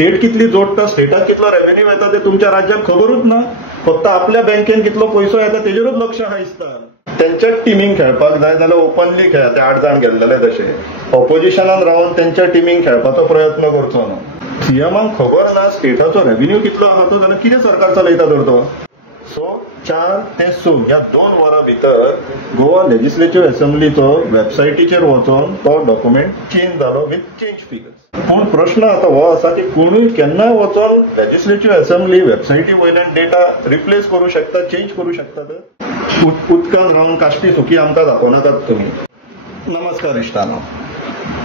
State कितली जोडटा, स्टेटाक कितलो रेव्हेन्यू येता ते तुमच्या राज्याक खबरूच ना. फक्त आपल्या बँकेन कितलो पयसो येता तेजेरूच लक्ष दिसता. त्यांच्या टिमींग खेळपाक जाय जाल्यार ओपनली खेळा, ते 8 जाण गेल्लेले तशे. ऑपोजिशनान रावन त्यांच्या टिमींग खेळपाचो प्रयत्न करचो ना. सीएमाक खबर ना स्टेटाचो रेव्हेन्यू कितलो आहा तो, जाल्यार कितें सरकार चलयता तर तो. सो 4 ते 6 ह्या 2 वरां भितर गोवा लेजिस्लेटिव्ह असेंब्लीचो वेबसायटीचेर वचून तो डॉक्युमेंट चेंज जालो विथ चेंज फिगर्स. पूण प्रश्न आता हो आसा की कोणूय केन्नाय वचून लेजिस्लेटिव्ह असेंब्ली वेबसायटी वयल्यान डेटा रिप्लेस करू शकता, चेंज करू शकता. तर उदकान रावन काश्टी सुकी आमकां दाखोवनाकात तुमी. नमस्कार इश्टानो.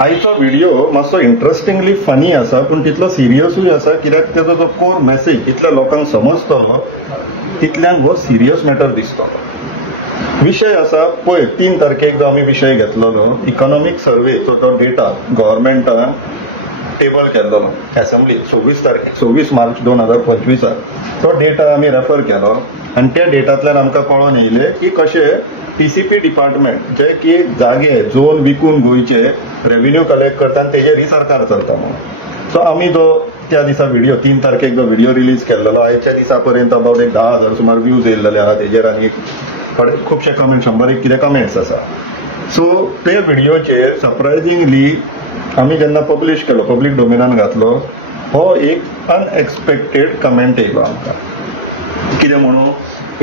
आयचो व्हिडिओ मातसो इंटरेस्टिंगली फनी आसा पूण तितलो सिरियसूय आसा, कित्याक तेजो जो कोर मेसेज इतल्या लोकांक समजतलो तितल्यान हो सिरियस मॅटर दिसतलो. विषय आसा पळय 3 तारखेक जो आमी विषय घेतलेलो इकॉनॉमिक सर्वेचो जो डेटा गव्हर्नमेंटान टेबल केल्लो असेंब्ली 24 मार्च 2025 तो डेटा आमी रेफर केलो आनी त्या डेटांतल्यान आमकां कळोन येयले की कशे टीसीपी डिपार्टमेंट जे की जागे झोन विकून गोंयचे रेव्हेन्यू कलेक्ट करता आनी तेजेर ही सरकार चलता म्हणून. सो आमी जो त्या दिसा व्हिडिओ 3 तारखेक जो व्हिडिओ रिलीज केल्लो आयच्या दिसा पर्यंत अबाउट 10,000 सुमार व्ह्यूज येयल्ले आहा तेजेर आनी खुबशे कमेंट 100 कितें कमेंट्स आसा. सो ते व्हिडिओचेर सरप्रायझिंगली आमी जेन्ना पब्लीश केलो, पब्लीक डोमेनान घातलो, हो एक अनएक्सपेक्टेड कमेंट येयलो आमकां. कितें म्हणून,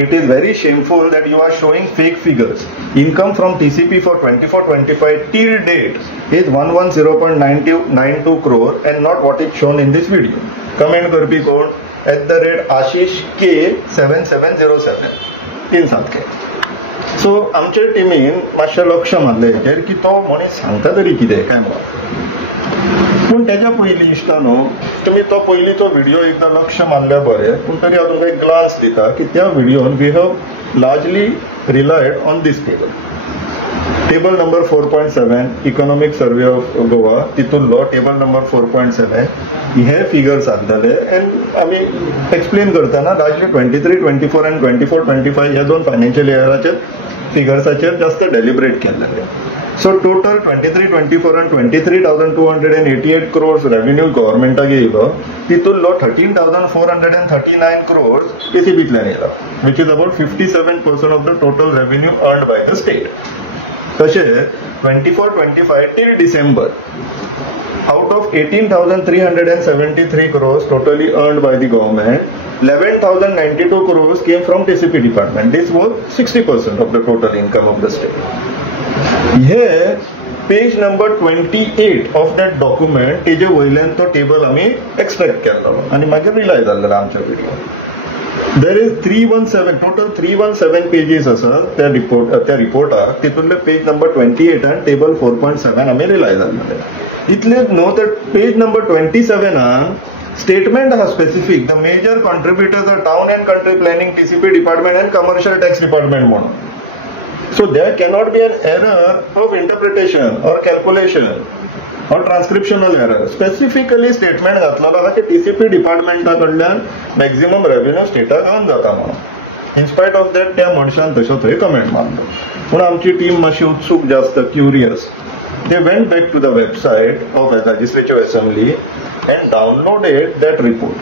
it is very shameful that you are showing fake figures. Income from TCP for 24-25 till date is 110.92 crore and not what is shown in this video. Comment करपी कोण @Ashish K 7707 in सारखे. So आमचे टिमीन मातशें लक्ष मारलें हेचेर की तो मनीस सांगता तरी कितें काय म्हणून. पूण तेच्या पयलीं इश्टानो तुमी तो पयलींचो व्हिडिओ एकदा लक्ष मारल्या बरें, पूण तरी हांव तुमकां एक ग्लान्स दिता की त्या व्हिडिओन we have largely relied on this table number 4.7 economic survey of Goa, तितूंतलो टेबल नंबर 4.7 हे फिगर्स आसलेले एंड आमी एक्सप्लेन करतना लार्जली 23-24 आनी 24-25 ह्या 2 फायनान्शियल इयराचेर फिगर्साचेर जास्त डेलिब्रेट केल्लेले. So total 23-24 and 23,288 crores revenue गव्हर्नमेंटाक येयलो, तितूंतलो 13,439 crores टीसीपींतल्यान येयलो, which is about 57% of the total revenue earned by the state. तशें 24-25 till December out of 18,373 crores totally earned by the government, 11,092 crores came from TCP department. This was 60% of the total income of the state. हे page number 28 of that document तेजे वयल्यान तो table आमी extract केल्लो आनी मागीर relies जाल्लो आमच्या video. There is 317 total 317 pages आसा त्या रिपोर्टाक, तितूंतले पेज नंबर 28 आनी टेबल 4.7 आमी रिलायज जाल्ले. इतलेच न्हू तर पेज नंबर 27 स्टेटमेंट आहा specific the major contributors are town and country planning, TCP department and commercial tax department म्हणून. So there cannot be an error of interpretation or calculation or transcriptional error. Specifically statement घातलेलो आहा की TCP डिपार्टमेंटा कडल्यान maximum revenue स्टेटाक earn जाता म्हणून. In स्पायट of that त्या मनशान तसो थंय कमेंट मारलो. पूण आमची टीम मातशी उत्सूक जास्त curious. They went back to the website of the Legislative Assembly and downloaded that report.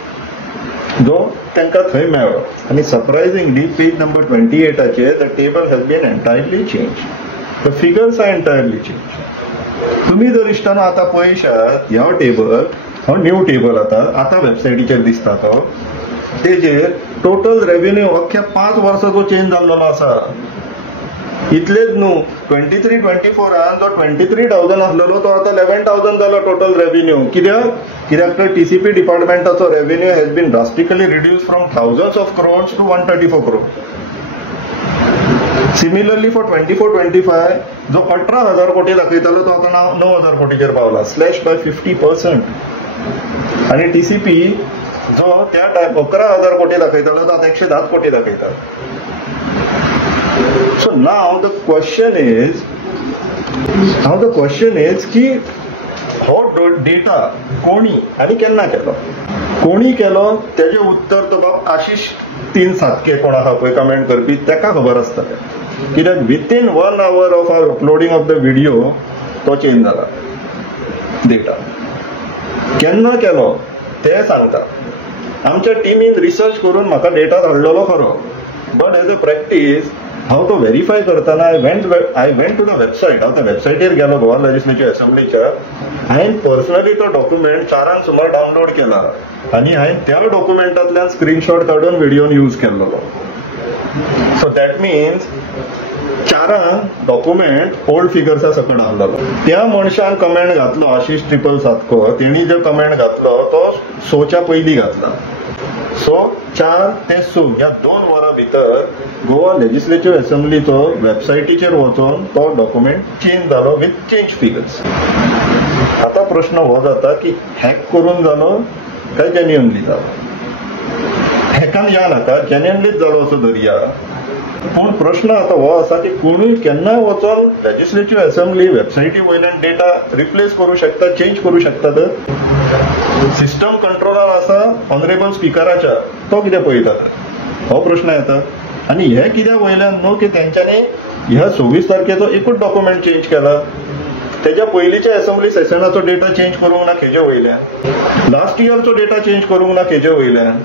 जो तांकां थंय मेळ्ळो आनी surprisingly page number 28 the table has been entirely change, the figures are entirely change. तुमी जर इश्टानो आतां पळयशात ह्यो टेबल, हो न्यू टेबल आतां वेबसायटीचेर दिसता तो, तेजेर टोटल रेव्हेन्यू अख्ख्या 5 वर्साचो चेंज जाल्लो आसा. इतलेच न्हू 23-24 जो 23,000 आसलेलो तो आता 11,000 जालो टोटल रेव्हेन्यू. कित्याक तर टीसीपी डिपार्टमेंटाचो revenue has been drastically reduce from thousands of crores to 134 crores. Similarly for 24-25 जो 18,000 कोटी दाखयतालो तो आता 9,000 कोटीचेर पावला, स्लॅश बाय 50%. आणि टीसीपी जो त्या टायम 11,000 कोटी दाखयतालो तो आता 110 कोटी दाखयता. So now the question is की हो डेटा कोणी आणि केन्ना केलो, कोणी केलो तेजे उत्तर तो बाब आशिष 3 सातके कोण आहा पळय कमेंट करपी ताका खबर आसतलें. कित्याक within 1 hour of hour uploading of the video तो चेंज जाला डेटा. केन्ना केलो ते सांगता. आमच्या टिमीन रिसर्च करून म्हाका डेटा धाडलेलो खरो, बट एज अ प्रॅक्टीस हांव तो व्हेरीफाय करतना I went to the website. हांव त्या वेबसायटीर गेलो गोवा लेजिस्लेटिव्ह असेंब्लीच्या. हांवें पर्सनली तो डॉक्युमेंट 4 सुमार डावनलोड केला आणि हांवें त्या डॉक्युमेंटांतल्यान स्क्रीनशॉट काढून व्हिडिओन यूज केल्लो. So that means 4 document old फिगर्सा सकट आहलेलो. त्या मनशान कमेंट घातलो, आशिष ट्रिपल सातको, तेणी जो कमेंट घातलो तो सोच्या पयलीं घातला. सो 4 ते 6 ह्या 2 वरां भितर गोवा लेजिस्लेटिव्ह असेंब्लीचो वेबसायटीचेर वचून तो डॉक्युमेंट चेंज जालो विथ चेंज फिगर्स. आता प्रश्न हो जाता की हॅक करून जालो काय जेन्युअनली जालो. हॅकान या नाका, जेन्युअनलीच जालो असो धरया. पूण प्रश्न आता हो आसा की कोणूय केन्नाय वचून लेजिस्लेटिव्ह असेंब्ली वेबसायटी वयल्यान डेटा रिप्लेस करू शकता, चेंज करू शकतात. सिस्टम कंट्रोलर आसा ऑनरेबल स्पिकराच्या, तो कितें पळयता हो प्रश्न येता. आणि हे कित्या वयल्यान न्हू की तेंच्यांनी ह्या 26 तारखेचो एकूच डॉक्युमेंट चेंज केला. तेच्या पयलींच्या असेंब्ली सेशनाचो डेटा चेंज करूंक ना खेजे वयल्यान, लास्ट इयरचो डेटा चेंज करूंक ना खेजे वयल्यान.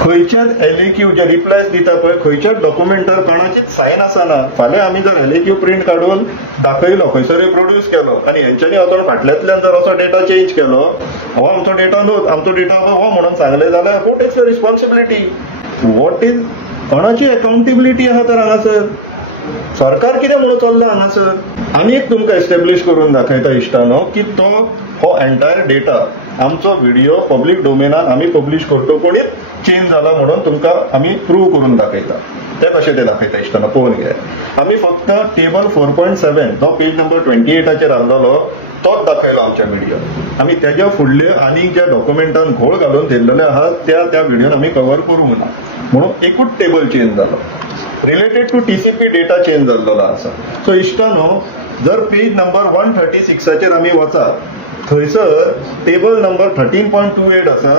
खंयच्याच LAQ जे रिप्लायज दिता पळय खंयच्याच डॉक्युमेंटार कोणाचीच सायन आसना. फाल्यां आमी जर LAQ प्रिंट काडून दाखयलो, खंयसरूय प्रोड्यूस केलो आणि हेंच्यांनी वचून फाटल्यातल्यान जर असो डेटा चेंज केलो, हो आमचो डेटा न्हू, आमचो डेटा हो म्हणून सांगले जाल्यार हू text the responsibility? What is कोणाची अकाउंटेबिलिटी आहा तर हांगासर? सरकार कितें म्हणून चल्ला हांगासर? आनी एक तुमकां एस्टॅब्लिश करून दाखयता इश्टानो की तो हो एंटायर डेटा आमचो व्हिडिओ पब्लीक डोमेनान आमी पब्लीश करतो कोणीच चेंज जाला म्हणून तुमकां आमी प्रूव्ह करून दाखयता. ते कशें ते दाखयता इश्टानो पळोवन घे. आमी फक्त टेबल 4.7 जो पेज नंबर 28 आहलेलो तोच दाखयलो आमच्या व्हिडिओ. आमी तेज्या फुडले आनी ज्या डॉक्युमेंटान घोळ घालून दिल्लेले आहात त्या व्हिडिओन आमी कव्हर करूंक ना म्हणून एकूच टेबल चेंज जालो. Related to TCP data change जाल्लो आसा. सो इश्टानो जर पेज नंबर 136 आमी वचात, थंयसर टेबल नंबर 13.28 आसा.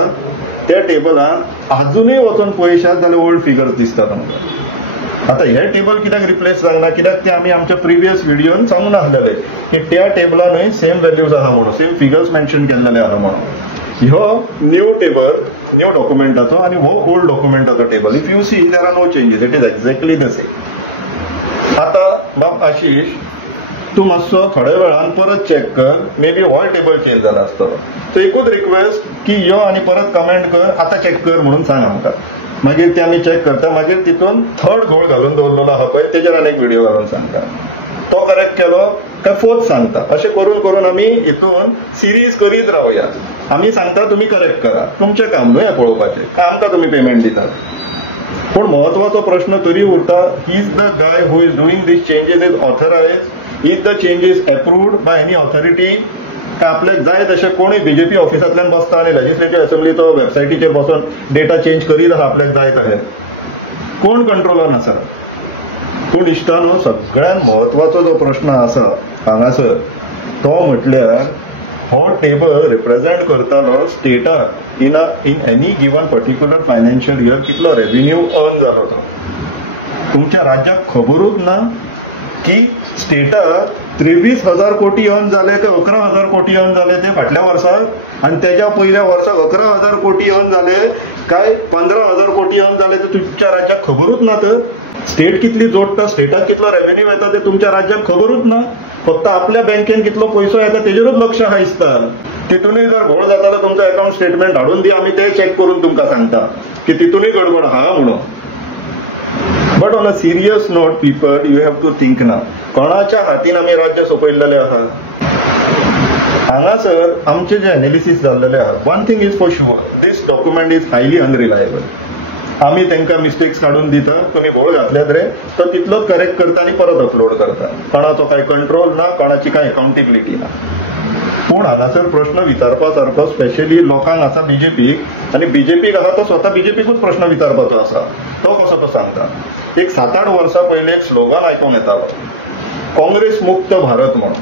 त्या टेबलान अजूनय वचून पळयशात जाल्यार ओल्ड फिगर्स दिसतात आमकां. आता हे टेबल कित्याक रिप्लेस जायना? कित्याक ते आमी आमच्या प्रिवियस व्हिडिओन सांगून आसलेले की त्या टेबलानूय सेम व्हॅल्यूज आहा म्हणून, सेम फिगर्स मेन्शन केल्लेले आहा म्हणून. ह्यो न्यू टेबल, न्यू डॉक्युमेंटाचो आणि हो ओल्ड डॉक्युमेंटाचो table. If you see there are no changes, it is exactly the same. आता बाब आशिष तू मातसो थोड्या वेळान परत चेक कर, मे बी हो टेबल चेंज जाला आसतलो. सो एकूच रिक्वेस्ट की यो आणि परत कमेंट कर, आता चेक कर म्हणून सांग आमकां. मागीर ते आमी चेक करता. मागीर तितून थर्ड घोळ घालून दवरलेलो आहा पळय तेजेर आनी एक व्हिडिओ घालून सांगता. तो करेक्ट केलो काय फोर्थ सांगता. अशें करून करून आमी हितून सिरीज करीत रावया. आमी सांगता तुमी करेक्ट करा, तुमचें काम न्हू हें पळोवपाचें, काय आमकां तुमी पेमेंट दितात. पूण म्हत्वाचो प्रश्न तरी उरता, is the guy who is doing this changes is authorised? Is the changes approved by any authority? काय आपल्याक जाय तशें कोणूय BJP ऑफिसांतल्यान बसता आनी लेजिस्लेटिव्ह असेंब्लीचो वेबसायटीचेर बसून डेटा चेंज करीत आहा आपल्याक जाय तशें? कोण कंट्रोलर आसा? पूण इश्टानो सगळ्यात म्हत्वाचो जो प्रश्न आसा हांगासर तो म्हटल्यार हो टेबल रिप्रेझेंट करतालो स्टेटाक in any given particular financial year कितलो रेव्हेन्यू अर्न जालो तो. तुमच्या राज्याक खबरूच ना की स्टेटाक 23,000 कोटी अर्न जाले ते 11,000 कोटी अर्न जाले ते फाटल्या वर्साक, आणि त्याच्या पहिल्या वर्साक 11,000 कोटी अर्न झाले काय 15,000 कोटी अर्न झाले ते तुमच्या राज्यात खबरूच ना. तर स्टेट कितली जोडटा, स्टेटाक कितलो रेव्हेन्यू येता ते तुमच्या राज्यात खबरूच ना. फक्त आपल्या बँकेन कितलो पैसो येता तेजेरूच लक्ष आहा दिसता. तितूनय जर घोळ जाता जाल्यार तुमचो अकाउंट स्टेटमेंट हाडून दी, आमी ते चेक करून तुमकां सांगता की तितूनय गडबड आहा म्हणून. But on a serious note people you have to think ना, कोणाच्या हातीन आमी राज्य सोपयल्लेले आहा? हांगासर आमचे जे एनालिसीस जाल्लेले आहा, one thing is for sure, this document is highly unreliable. आमी तांकां मिस्टेक्स काडून दिता, तुमी घोळ घातल्यात रे तो तितलोच करेक्ट करता आनी परत अपलोड करता. कोणाचो काय कंट्रोल ना, कोणाची काय अकाउंटेबिलिटी ना. पूण हांगासर प्रश्न विचारपा सारको स्पेशली लोकांक आसा BJPक, आनी BJPक आहा तो स्वता BJPकूच प्रश्न विचारपाचो आसा. तो कसो तो सांगता. एक 7-8 वर्सां पयलीं एक स्लोगन आयकूंक येतालो, काँग्रेस मुक्त भारत म्हणून.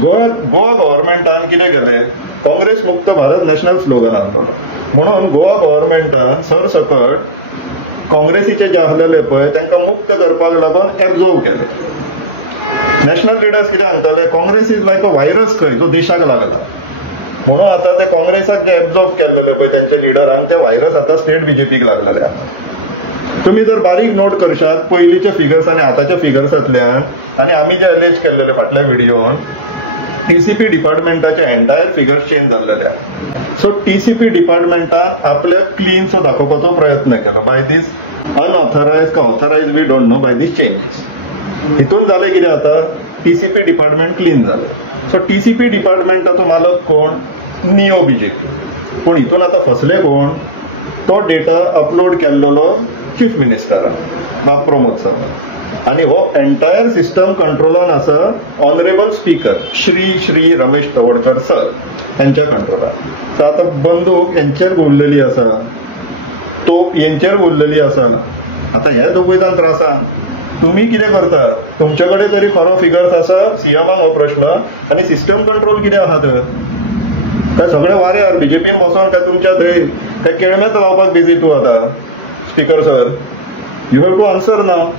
गोवा गव्हर्मेंटान कितें केलें, काँग्रेस मुक्त भारत नॅशनल स्लोगन आहलो म्हणून गोवा गव्हर्मेंटान सरसकट काँग्रेसीचे जे आहलेले पळय तांकां मुक्त करपाक लागून एब्झॉर्व केले. नॅशनल लिडर्स कितें सांगताले, Congress is like a virus खंय जो देशाक लागला. म्हणून आता ते काँग्रेसाक जे एब्झॉर्ब केलेले पळय त्यांच्या लिडरांक ते व्हायरस आता स्टेट बीजेपीक लागलेले आहा. तुम्ही जर बारीक नोट करशात पयलींच्या फिगर्स आणि आताच्या फिगर्सांतल्यान आणि आम्ही जे एलेज केलेले फाटल्या व्हिडिओन टीसीपी डिपार्टमेंटाचे एंटायर फिगर्स चेंज झालेले आहा. सो टीसीपी डिपार्टमेंटान आपल्याक क्लीनसो दाखोवपाचो प्रयत्न केलो बाय दीस अनऑथरायज का authorise we don't know by this changes. हितून जालें कितें आता टीसीपी डिपार्टमेंट क्लीन जालें. सो टीसीपी डिपार्टमेंटाचो मालक कोण? नियो बीजेपी. पूण हितून आता फसले कोण? तो डेटा अपलोड केल्लो चीफ मिनिस्टरान बाब प्रमोद सावंत आणि हो एंटायर सिस्टम कंट्रोलान आसा honourable speaker Shri Ramesh Tawadkar sir यांच्या कंट्रोलान. सो आता बंदूक यांचेर उरलेली आसा, तोप यांचेर उरलेली आसा. आता हे दोगूय जाण त्रासान तुम्ही कितें करतात? तुमचे कडेन तरी खरो फिगर्स आसा सीएमाक हो प्रश्न आणि सिस्टम कंट्रोल कितें आहा तर काय सगळे वाऱ्यार बीजेपीन बसोन काय तुमच्या थंय काय केळमेत लावपाक बिजी तूं आता speaker sir? You have to answer now.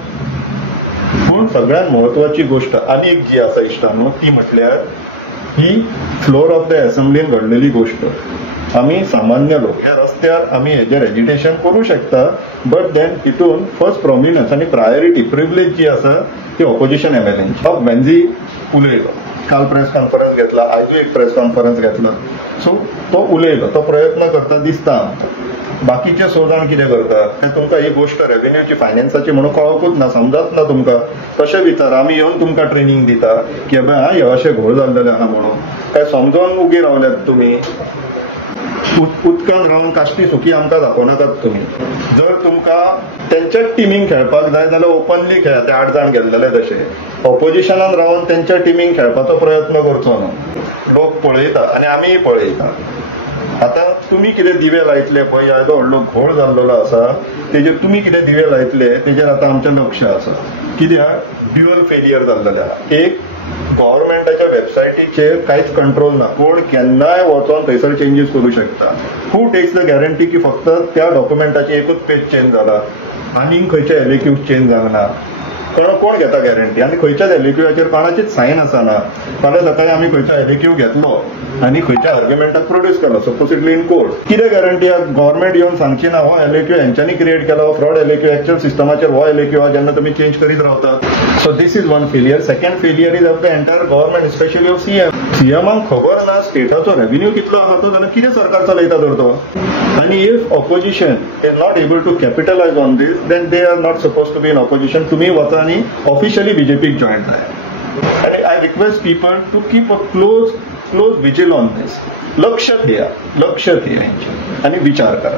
पूण सगळ्यात महत्वाची गोष्ट आनी एक जी आसा इश्टांनो ती म्हटल्यार ही फ्लोर ऑफ द असेंब्लीन घडलेली गोष्ट. आम्ही सामान्य लोक ह्या रस्त्यार आम्ही हेजेर एजिटेशन करू शकता, बट देन हितून फर्स्ट प्रॉमिनन्स आणि प्रायोरिटी प्रिव्हिलेज जी आसा ती ऑपोजिशन एमएलएंची. वेंझी उलयलो, काल प्रेस कॉन्फरन्स घेतला, आयजूय एक प्रेस कॉन्फरन्स घेतला. सो तो उलयलो, तो प्रयत्न करता दिसता. बाकीचे 100 जाण कितें करतात ते तुमकां ही गोष्ट रेव्हेन्यूची फायनान्साची म्हणून कळकूच ना, समजत ना तुमकां. तशें भितर आमी येवन तुमकां ट्रेनिंग दिता की बाबा हे अशें घोळ जाल्लेले आहा म्हणून. काय समजोन उगी रावल्यात तुमी? उदकान रावन काश्टी सुकी आमकां दाखोवनाकात तुमी. जर तुमकां तेंच्याच टिमींक खेळपाक जाय जाल्यार ओपनली खेळा. ते 8 जाण गेल्लेले तशे ऑपोजिशनान रावन तेंच्या टिमींक खेळपाचो प्रयत्न करचो न्हू. लोक पळयता आणि आमीय पळयता. आता तुम्ही कितें दिवे लायतले पळय, येदो व्हडलो घोळ जाल्लो आसा तेजेर तुम्ही कितें दिवे लायतले तेजेर आता आमचें लक्ष आसा. कित्याक ड्युअल फेलियर जाल्लेले आहा. एक गव्हर्नमेंटाच्या वेबसायटीचेर कांयच कंट्रोल ना, कोण केन्नाय वचोन थंयसर चेंजीस करू शकता. हू टेक्स द गॅरंटी की फक्त त्या डॉक्युमेंटाची एकूच पेज चेंज जाला आनीक खंयचे एलएक्यूज चेंज जावना? कोण घेता गॅरंटी? आणि खंयच्याच एलएक्यूचेर कोणाचीच सायन आसना. फाल्यां सकाळी आमी खंयचो एलएक्यू घेतलो आणि खंयच्या आर्ग्युमेंटाक प्रोड्यूस केलो सपोजिटली इन कोर्ट, कितें गॅरंटी आहा? गव्हर्नमेंट येवन सांगची ना हो एलएक्यू हेंच्यांनी क्रिएट केला, हो फ्रॉड एलएक्यू, एक्चुअल सिस्टमाचेर हो एलएक्यू आहा जेन्ना तुमी चेंज करीत रावतात. So this is one failure. Second failure is of the entire government, especially of CM. सीएमाक खबर ना स्टेटाचो रेव्हेन्यू कितलो आहा तो, जाल्यार कितें सरकार चलयता तर तो. आणि if opposition is not able to capitalise on this then they are not suppose to be in opposition. तुम्ही वचा आणि ऑफिशियली बीजेपीक जॉईन जाय. आणि I request people to keep a close vigil on this. लक्ष द्या आणि विचार करा.